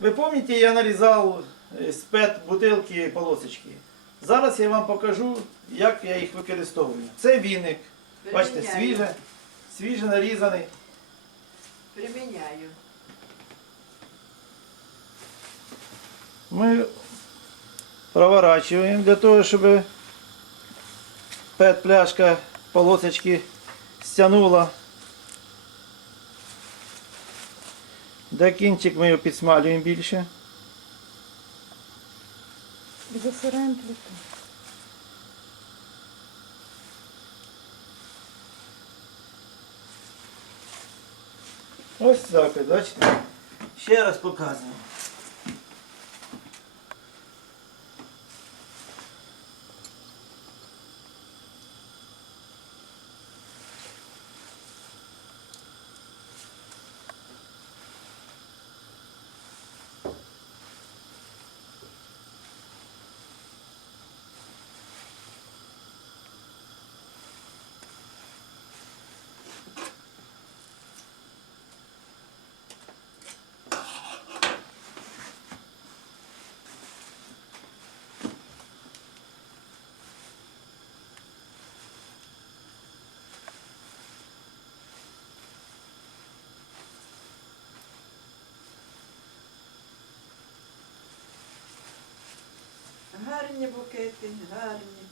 Ви пам'ятаєте, я нарізав е, з пет бутилки полосочки. Зараз я вам покажу, як я їх використовую. Це віник. Бачите, свіже, свіже нарізаний. Приміняю. Ми проворачуємо для того, щоб пет пляшка полосочки стягнула. Де кінчик ми його підсмалюємо більше. Засираємо плиту. Ось так, бачите. Ще раз показую. Гарні букети, гарні.